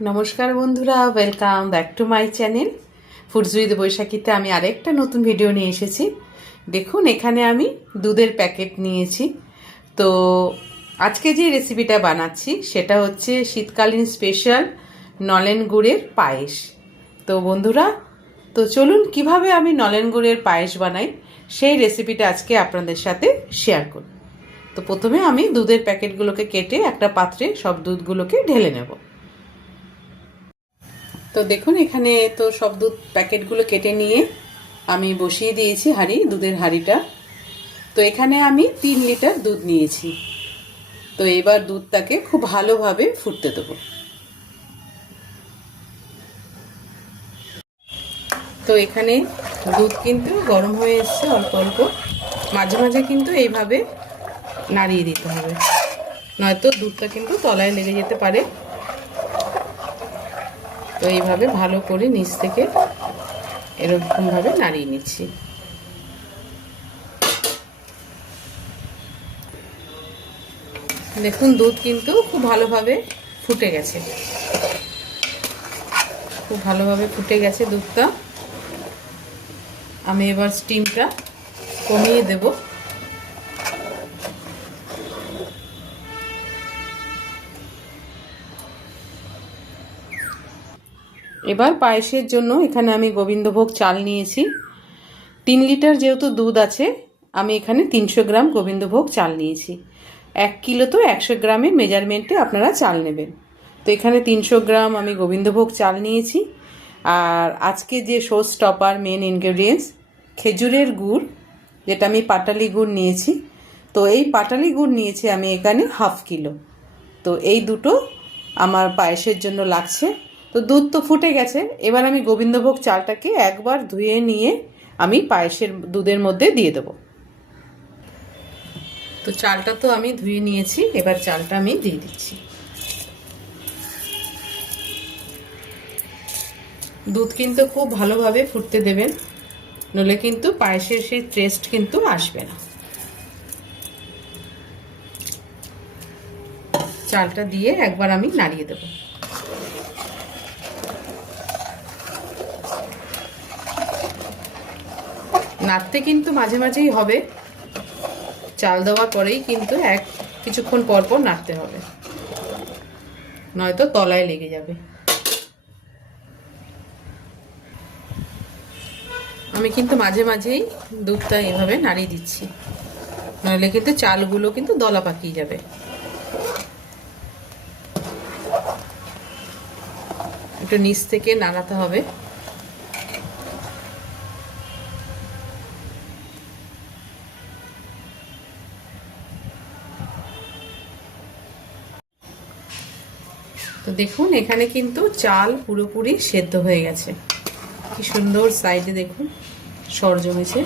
নমস্কার বন্ধুরা welcome back to my channel foods with বৈশাখীতে আমি আরেকটা নতুন ভিডিও নিয়ে এসেছি। দেখুন, এখানে আমি দুধের প্যাকেট নিয়েছি। তো আজকে যে রেসিপিটা বানাচ্ছি, সেটা হচ্ছে শীতকালীন স্পেশাল নলেন গুড়ের পায়েস। তো বন্ধুরা, তো চলুন কীভাবে আমি নলেন গুড়ের পায়েস বানাই, সেই রেসিপিটা আজকে আপনাদের সাথে শেয়ার করি। তো প্রথমে আমি দুধের প্যাকেটগুলোকে কেটে একটা পাত্রে সব দুধগুলোকে ঢেলে নেব। তো দেখুন, এখানে তো সব দুধ প্যাকেটগুলো কেটে নিয়ে আমি বসিয়ে দিয়েছি হাঁড়ি, দুধের হাঁড়িটা। তো এখানে আমি তিন লিটার দুধ নিয়েছি। তো এবার দুধটাকে খুব ভালোভাবে ফুটতে দেবো। তো এখানে দুধ কিন্তু গরম হয়ে এসছে অল্প অল্প। মাঝে মাঝে কিন্তু এইভাবে নাড়িয়ে দিতে হবে। নয়তো দুধটা কিন্তু তলায় লেগে যেতে পারে। তো এইভাবে ভালো করে নিচ থেকে এরকমভাবে নাড়িয়ে নিচ্ছি। দেখুন, দুধ কিন্তু খুব ভালোভাবে ফুটে গেছে। খুব ভালোভাবে ফুটে গেছে দুধটা। আমি এবার স্টিমটা কমিয়ে দেব। এবার পায়েসের জন্য এখানে আমি গোবিন্দভোগ চাল নিয়েছি। তিন লিটার যেহেতু দুধ আছে, আমি এখানে তিনশো গ্রাম গোবিন্দভোগ চাল নিয়েছি। এক কিলো তো একশো গ্রামের মেজারমেন্টে আপনারা চাল নেবেন। তো এখানে তিনশো গ্রাম আমি গোবিন্দভোগ চাল নিয়েছি। আর আজকে যে শো স্টপার মেন ইনগ্রেডিয়েন্টস খেজুরের গুড়, যেটা আমি পাটালি গুড় নিয়েছি। তো এই পাটালি গুড় নিয়েছি আমি এখানে হাফ কিলো। তো এই দুটো আমার পায়েসের জন্য লাগছে। তো দুধ তো ফুটে গেছে। এবার আমি গোবিন্দভোগ চালটাকে একবার ধুয়ে নিয়ে আমি পায়েসের দুধের মধ্যে দিয়ে দেবো। তো চালটা তো আমি ধুয়ে নিয়েছি, এবার চালটা আমি দিয়ে দিচ্ছি। দুধ কিন্তু খুব ভালোভাবে ফুটতে দেবেন নলে কিন্তু পায়েসের সেই টেস্ট কিন্তু আসবে না। চালটা দিয়ে একবার আমি নাড়িয়ে দেব। নাড়তে কিন্তু মাঝে মাঝেই হবে। চাল দেওয়ার পরেই কিন্তু এক কিছুক্ষণ পর পর নাড়তে হবে। নয়তো তলায় লেগে যাবে। আমি কিন্তু মাঝে মাঝেই দুধটা এভাবে নাড়িয়ে দিচ্ছি। নাহলে কিন্তু চালগুলো কিন্তু দলা পাকিয়ে যাবে। একটু নিচ থেকে নাড়াতে হবে। দেখুন, এখানে কিন্তু চাল পুরোপুরি সেদ্ধ হয়ে গেছে। কি সুন্দর সাইডে দেখুন, সর জমেছে।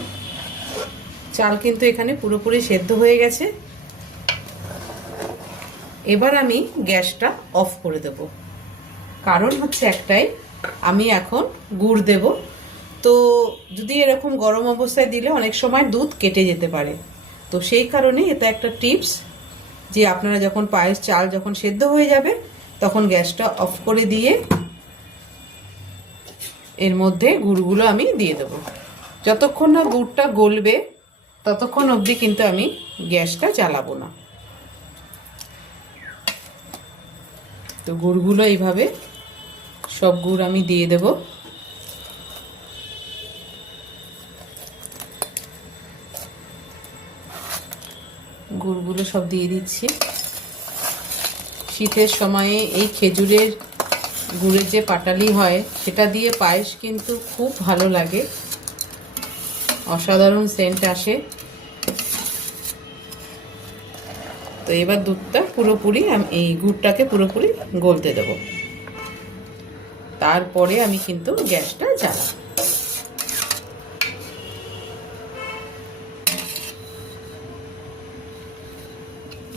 চাল কিন্তু এখানে পুরোপুরি সেদ্ধ হয়ে গেছে। এবার আমি গ্যাসটা অফ করে দেব। কারণ হচ্ছে একটাই, আমি এখন গুড় দেব। তো যদি এরকম গরম অবস্থায় দিলে অনেক সময় দুধ কেটে যেতে পারে। তো সেই কারণে এটা একটা টিপস যে আপনারা যখন পায়েস, চাল যখন সেদ্ধ হয়ে যাবে তখন গ্যাসটা অফ করে দিয়ে এর মধ্যে গুড়গুলো আমি দিয়ে দেবো। যতক্ষণ না গুড়টা গলবে, ততক্ষণ অবধি কিন্তু আমি গ্যাসটা জ্বালাবো না। তো গুড়গুলো এইভাবে সব গুড় আমি দিয়ে দেব। গুড়গুলো সব দিয়ে দিচ্ছি। শীতের সময়ে এই খেজুরের গুড়ের যে পাটালি হয়, সেটা দিয়ে পায়েস কিন্তু খুব ভালো লাগে। অসাধারণ সেন্ট আসে। তো এবার দুধটা পুরোপুরি আমি, এই গুড়টাকে পুরোপুরি গলতে দেব। তারপরে আমি কিন্তু গ্যাসটা জ্বালাবো।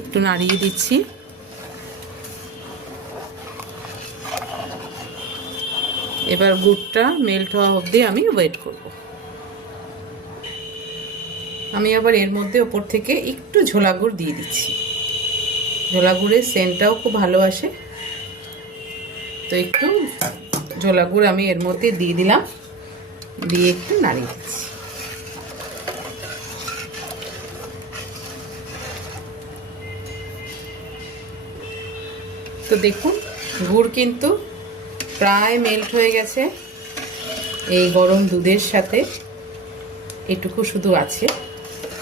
একটু নাড়িয়ে দিচ্ছি। এবার গুড়টা মেল্ট হওয়া অবধি আমি ওয়েট করব। আমি আবার এর মধ্যে ওপর থেকে একটু ঝোলা গুড় দিয়ে দিচ্ছি। ঝোলা গুড়ের সেন্টটাও খুব ভালো আসে। তো একটু ঝোলা গুড় আমি এর মধ্যে দিয়ে দিলাম। দিয়ে একটু নাড়িয়ে দিচ্ছি। তো দেখুন, গুড় কিন্তু প্রায় মেল্ট হয়ে গেছে। এই গরম দুধের সাথে এটুকু শুধু আছে।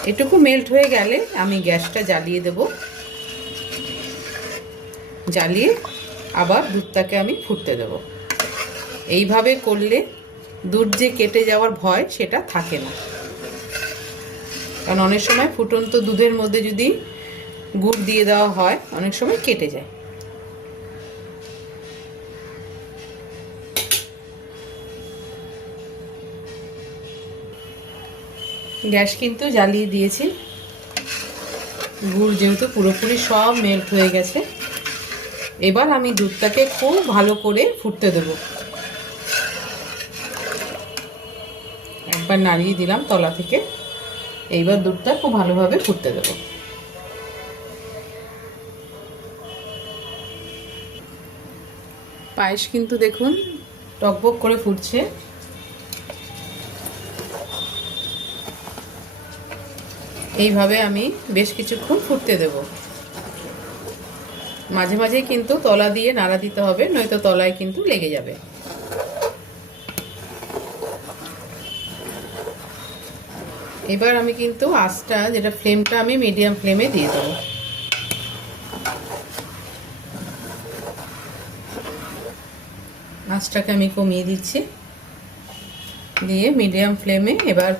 এটুকু মেল্ট হয়ে গেলে আমি গ্যাসটা জ্বালিয়ে দেব। জ্বালিয়ে আবার দুধটাকে আমি ফুটতে দেব। এইভাবে করলে দুধ যে কেটে যাওয়ার ভয় সেটা থাকে না। কারণ অনেক সময় ফুটন্ত দুধের মধ্যে যদি গুড় দিয়ে দেওয়া হয়, অনেক সময় কেটে যায়। গ্যাস কিন্তু জ্বালিয়ে দিয়েছি। গুড় যেহেতু পুরোপুরি সব মেল্ট হয়ে গেছে, এবার আমি দুধটাকে খুব ভালো করে ফুটতে দেব। একবার নাড়িয়ে দিলাম তলা থেকে, এইবার দুধটা খুব ভালোভাবে ফুটতে দেব। পায়েস কিন্তু দেখুন টকবক করে ফুটছে। এইভাবে আমি বেশ কিছুক্ষণ ফুটতে দেব। মাঝে মাঝে কিন্তু তলা দিয়ে নাড়া দিতে হবে, নয়তো তলায় কিন্তু লেগে যাবে। এবার আমি কিন্তু আঁচটা, যেটা ফ্লেমটা আমি মিডিয়াম ফ্লেমে দিয়ে দেবো। আঁচটাকে আমি কমিয়ে দিচ্ছি। দিয়ে মিডিয়াম ফ্লেমে এবার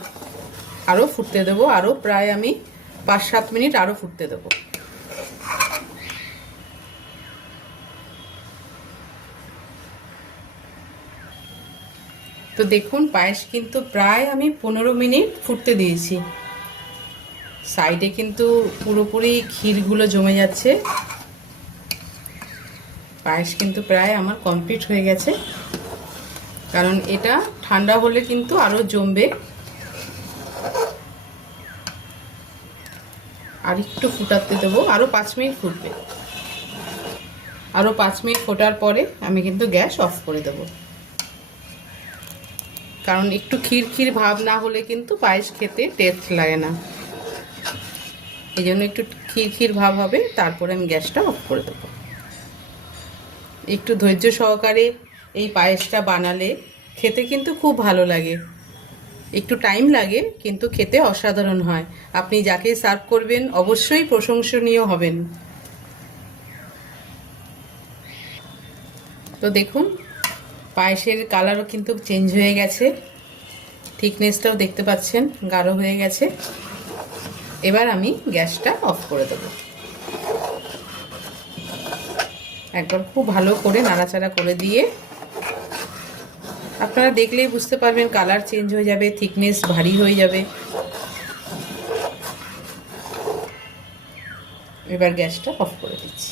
আরও ফুটতে দেবো আরও প্রায় আমি পাঁচ সাত মিনিট আরও ফুটতে দেবো। তো দেখুন, পায়েস কিন্তু প্রায় আমি পনেরো মিনিট ফুটতে দিয়েছি। সাইডে কিন্তু পুরোপুরি ক্ষীরগুলো জমে যাচ্ছে। পায়েস কিন্তু প্রায় আমার কমপ্লিট হয়ে গেছে। কারণ এটা ঠান্ডা হলে কিন্তু আরও জমবে। আর একটু ফুটাতে দেবো। আরও পাঁচ মিনিট ফুটবে। আরও পাঁচ মিনিট ফোটার পরে আমি কিন্তু গ্যাস অফ করে দেবো। কারণ একটু ক্ষীর ক্ষীর ভাব না হলে কিন্তু পায়েস খেতে টেস্ট লাগে না। এই জন্য একটু ক্ষীর ক্ষীর ভাব হবে, তারপরে আমি গ্যাসটা অফ করে দেবো। একটু ধৈর্য সহকারে এই পায়েসটা বানালে খেতে কিন্তু খুব ভালো লাগে। একটু টাইম লাগে, কিন্তু খেতে অসাধারণ হয়। আপনি যাকে সার্ভ করবেন, অবশ্যই প্রশংসনীয় হবেন। তো দেখুন, পায়েসের কালারও কিন্তু চেঞ্জ হয়ে গেছে। থিকনেসটাও দেখতে পাচ্ছেন, গাঢ় হয়ে গেছে। এবার আমি গ্যাসটা অফ করে দেবো। একবার খুব ভালো করে নাড়াচাড়া করে দিয়ে আপনারা দেখলেই বুঝতে পারবেন কালার চেঞ্জ হয়ে যাবে থিকনেস ভারী হয়ে যাবে। এবার গ্যাসটা অফ করে দিচ্ছি।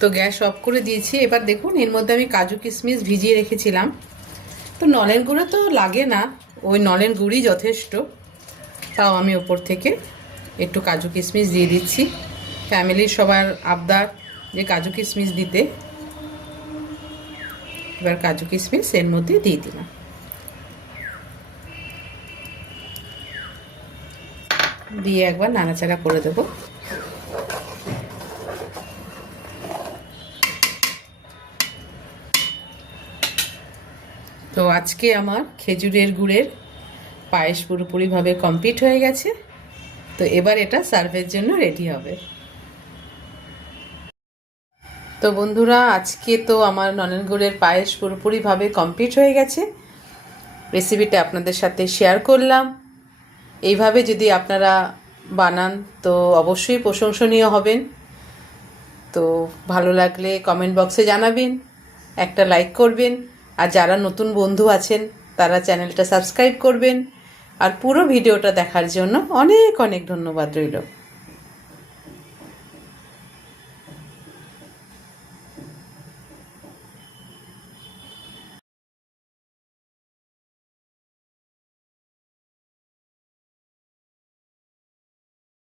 তো গ্যাস অফ করে দিয়েছি। এবার দেখুন, এর মধ্যে আমি কাজু কিশমিশ ভিজিয়ে রেখেছিলাম। তো নলেন গুঁড়ো তো লাগে না, ওই নলেন গুঁড়ি যথেষ্ট। তাও আমি ওপর থেকে একটু কাজু কিশমিশ দিয়ে দিচ্ছি। ফ্যামিলির সবার আবদার। যে কাজু কিশমিশ দিতে। এবার কাজু কিশমিশ এর মধ্যে দিয়ে দিলাম। দিয়ে একবার নাড়াচাড়া করে দেবো। তো আজকে আমার খেজুরের গুড়ের পায়েস পুরোপুরিভাবে কমপ্লিট হয়ে গেছে। তো এবার এটা সার্ভের জন্য রেডি হবে। তো বন্ধুরা, আজকে তো আমার নলেন গুড়ের পায়েস পুরোপুরিভাবে কমপ্লিট হয়ে গেছে। রেসিপিটা আপনাদের সাথে শেয়ার করলাম। এইভাবে যদি আপনারা বানান, তো অবশ্যই প্রশংসনীয় হবেন। তো ভালো লাগলে কমেন্ট বক্সে জানাবেন, একটা লাইক করবেন, আর যারা নতুন বন্ধু আছেন, তারা চ্যানেলটা সাবস্ক্রাইব করবেন। আর পুরো ভিডিওটা দেখার জন্য অনেক অনেক ধন্যবাদ রইল।